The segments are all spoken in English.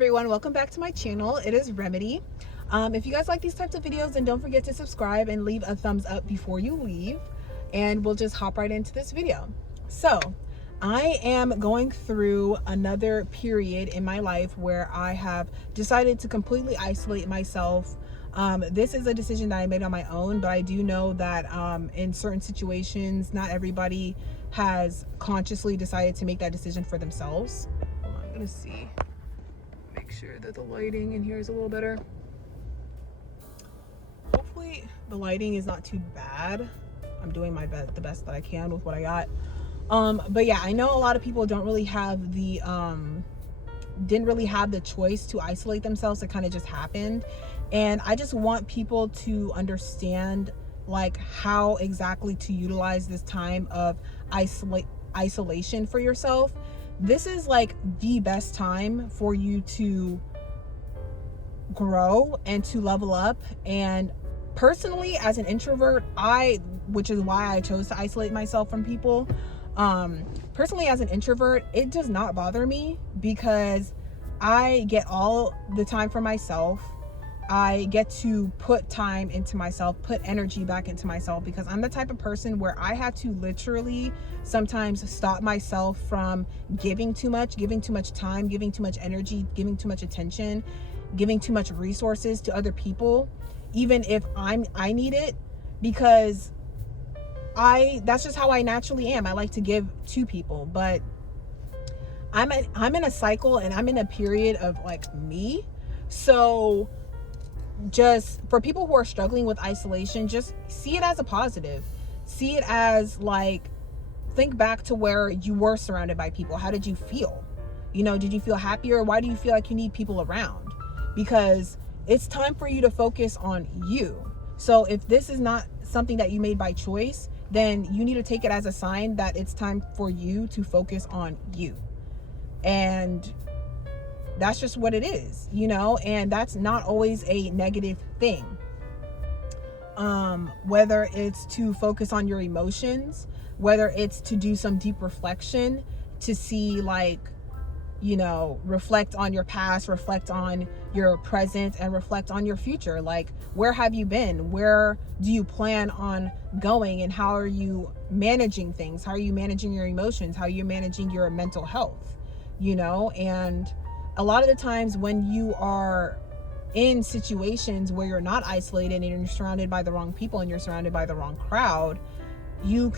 everyone, welcome back to my channel. It is Remedy. If you guys like these types of videos, then don't forget to subscribe and leave a thumbs up before you leave, and we'll just hop right into this video. So I am going through another period in my life where I have decided to completely isolate myself. This is a decision that I made on my own, but I do know that in certain situations, not everybody has consciously decided to make that decision for themselves. Hold on, I'm gonna see. Make sure that the lighting in here is a little better. Hopefully the lighting is not too bad. I'm doing my best, the best that I can with what I got. But yeah, I know a lot of people don't really have the didn't really have the choice to isolate themselves. It kind of just happened, and I just want people to understand like how exactly to utilize this time of isolation for yourself. This is like the best time for you to grow and to level up. And personally, as an introvert, which is why I chose to isolate myself from people. Personally, as an introvert, it does not bother me because I get all the time for myself. I get to put time into myself, put energy back into myself, because I'm the type of person where I have to literally sometimes stop myself from giving too much time, giving too much energy, giving too much attention, giving too much resources to other people, even if I need it, because that's just how I naturally am. I like to give to people, but I'm in a cycle and I'm in a period of like me. So just for people who are struggling with isolation, just see it as a positive. See it as like, think back to where you were surrounded by people. How did you feel? You know, did you feel happier? Why do you feel like you need people around? Because it's time for you to focus on you. So if this is not something that you made by choice, then you need to take it as a sign that it's time for you to focus on you. And that's just what it is, you know, and that's not always a negative thing. Whether it's to focus on your emotions, whether it's to do some deep reflection, to see like, you know, reflect on your past, reflect on your present, and reflect on your future. Like, where have you been? Where do you plan on going? And how are you managing things? How are you managing your emotions? How are you managing your mental health? You know, and a lot of the times when you are in situations where you're not isolated and you're surrounded by the wrong people and you're surrounded by the wrong crowd, there's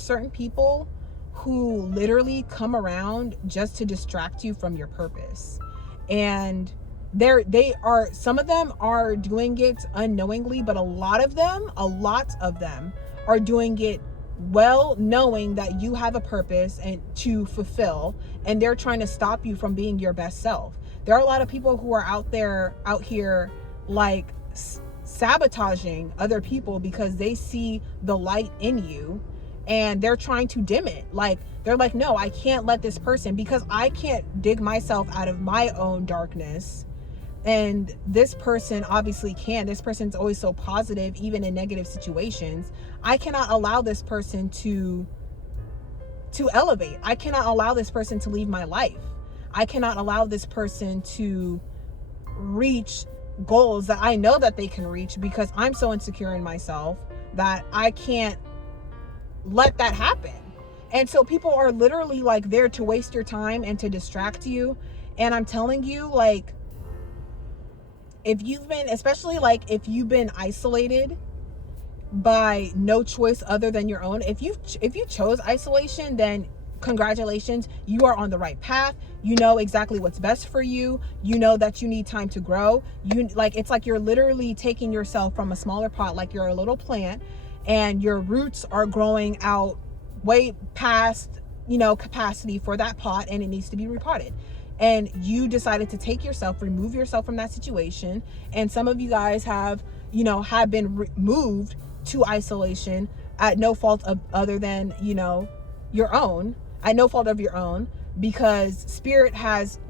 certain people who literally come around just to distract you from your purpose. And some of them are doing it unknowingly, but a lot of them are doing it well, knowing that you have a purpose and to fulfill, and they're trying to stop you from being your best self. There are a lot of people who are out here like sabotaging other people because they see the light in you and they're trying to dim it. Like, they're like, no, I can't let this person, because I can't dig myself out of my own darkness, and this person obviously can. This person's always so positive, even in negative situations. I cannot allow this person to elevate. I cannot allow this person to leave my life. I cannot allow this person to reach goals that I know that they can reach, because I'm so insecure in myself that I can't let that happen. And so people are literally like there to waste your time and to distract you. And I'm telling you, like, if you've been isolated by no choice other than your own, if you chose isolation, then congratulations, you are on the right path. You know exactly what's best for you. You know that you need time to grow. It's like you're literally taking yourself from a smaller pot, like you're a little plant, and your roots are growing out way past, capacity for that pot, and it needs to be repotted. And you decided to remove yourself from that situation. And some of you guys have been moved to isolation at no fault of other than, your own, at no fault of your own, because spirit has,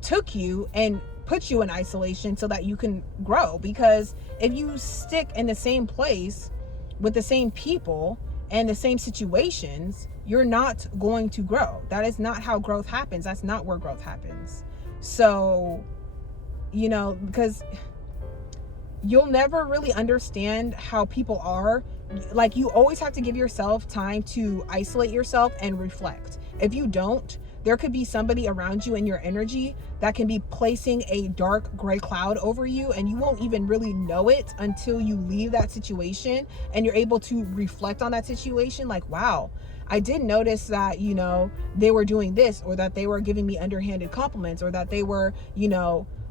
took you and put you in isolation so that you can grow. Because if you stick in the same place with the same people and the same situations, you're not going to grow. That is not how growth happens. That's not where growth happens. So, because you'll never really understand how people are. Like, you always have to give yourself time to isolate yourself and reflect. If you don't, there could be somebody around you in your energy that can be placing a dark gray cloud over you, and you won't even really know it until you leave that situation and you're able to reflect on that situation. Like, wow, I did notice that, they were doing this, or that they were giving me underhanded compliments, or that they were,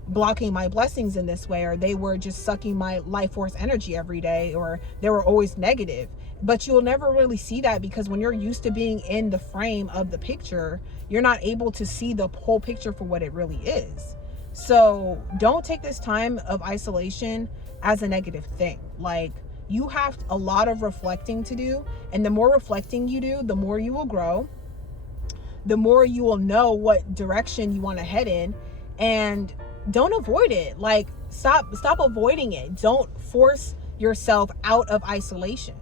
blocking my blessings in this way, or they were just sucking my life force energy every day, or they were always negative. But you'll never really see that, because when you're used to being in the frame of the picture, you're not able to see the whole picture for what it really is. So don't take this time of isolation as a negative thing. Like, you have a lot of reflecting to do, and the more reflecting you do, the more you will grow, the more you will know what direction you want to head in. And don't avoid it. Like, stop avoiding it. Don't force yourself out of isolation,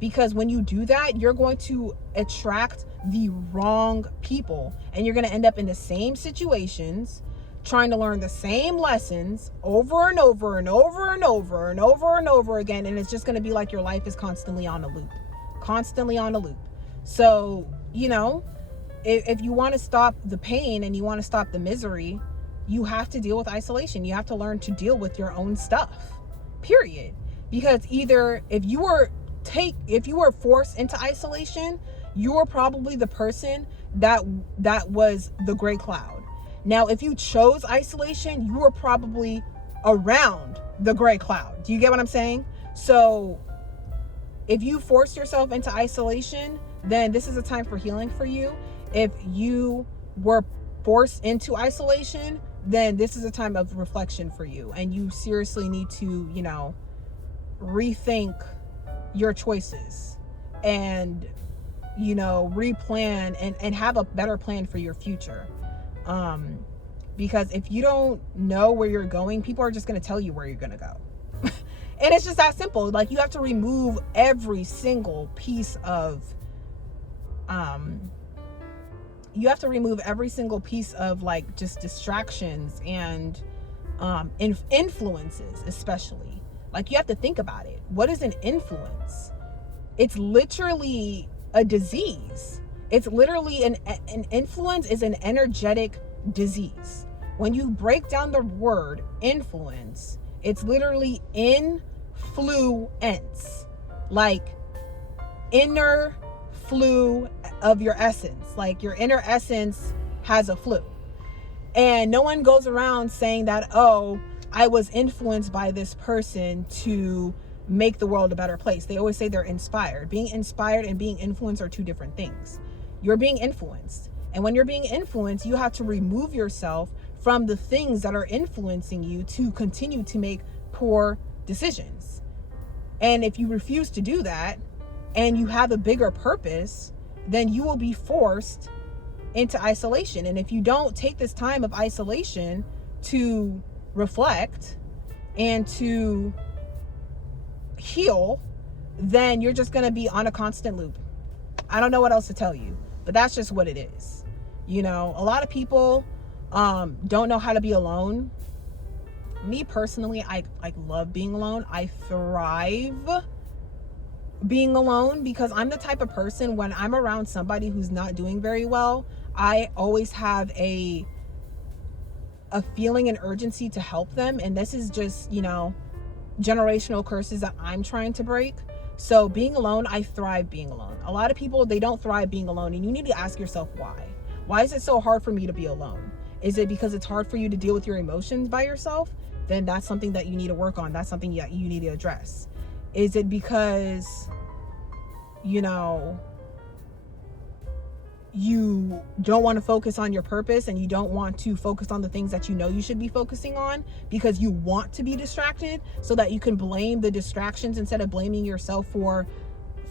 because when you do that, you're going to attract the wrong people, and you're going to end up in the same situations, trying to learn the same lessons over and over and over and over and over and over again. And it's just going to be like your life is constantly on a loop. So, if you want to stop the pain and you want to stop the misery, you have to deal with isolation. You have to learn to deal with your own stuff, period. Because either if you were forced into isolation, you were probably the person that was the gray cloud. Now, if you chose isolation, you were probably around the gray cloud. Do you get what I'm saying? So if you forced yourself into isolation, then this is a time for healing for you. If you were forced into isolation, then this is a time of reflection for you, and you seriously need to, rethink your choices and, replan and have a better plan for your future. Because if you don't know where you're going, people are just going to tell you where you're going to go. And it's just that simple. Like, you have to remove every single piece of, like, just distractions and influences, especially. Like, you have to think about it. What is an influence? It's literally a disease. It's literally an influence is an energetic disease. When you break down the word influence, it's literally influence, like inner flu of your essence. Like, your inner essence has a flu, and no one goes around saying that, oh, I was influenced by this person to make the world a better place. They always say they're inspired. Being inspired and being influenced are two different things. You're being influenced, and when you're being influenced, you have to remove yourself from the things that are influencing you to continue to make poor decisions. And if you refuse to do that, and you have a bigger purpose, then you will be forced into isolation. And if you don't take this time of isolation to reflect and to heal, then you're just going to be on a constant loop. I don't know what else to tell you, but that's just what it is. A lot of people don't know how to be alone. Me personally, I love being alone. I thrive being alone, because I'm the type of person, when I'm around somebody who's not doing very well, I always have a feeling and urgency to help them. And this is just, generational curses that I'm trying to break. So being alone, I thrive being alone. A lot of people, they don't thrive being alone, and you need to ask yourself why. Why is it so hard for me to be alone? Is it because it's hard for you to deal with your emotions by yourself? Then that's something that you need to work on. That's something that you need to address. Is it because, you don't want to focus on your purpose, and you don't want to focus on the things that you should be focusing on, because you want to be distracted, so that you can blame the distractions instead of blaming yourself for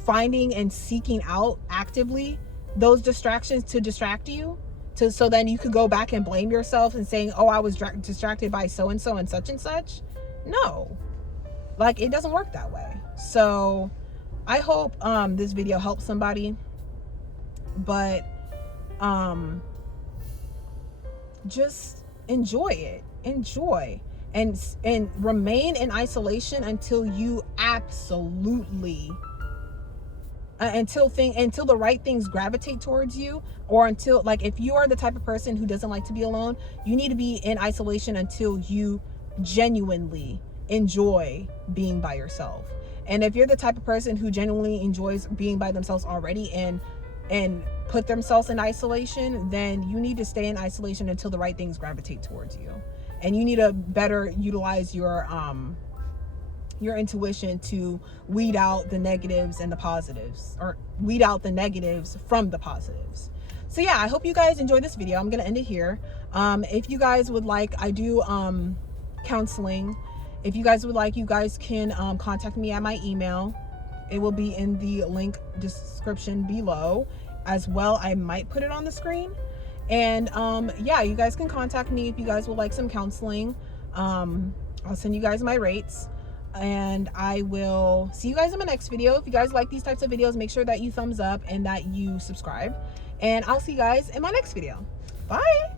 finding and seeking out actively those distractions to distract you, so then you could go back and blame yourself and saying, oh, I was distracted by so-and-so and such and such. No, like, it doesn't work that way. So I hope this video helps somebody, but just enjoy and remain in isolation until you absolutely until the right things gravitate towards you, or until, like, if you are the type of person who doesn't like to be alone, you need to be in isolation until you genuinely enjoy being by yourself. And if you're the type of person who genuinely enjoys being by themselves already and put themselves in isolation, then you need to stay in isolation until the right things gravitate towards you. And you need to better utilize your intuition to weed out the negatives and the positives, or weed out the negatives from the positives. So yeah, I hope you guys enjoyed this video. I'm gonna end it here. If you guys would like, I do counseling. If you guys would like, you guys can contact me at my email. It will be in the link description below as well. I might put it on the screen. And yeah, you guys can contact me if you guys would like some counseling. I'll send you guys my rates, and I will see you guys in my next video. If you guys like these types of videos, make sure that you thumbs up and that you subscribe, and I'll see you guys in my next video. Bye.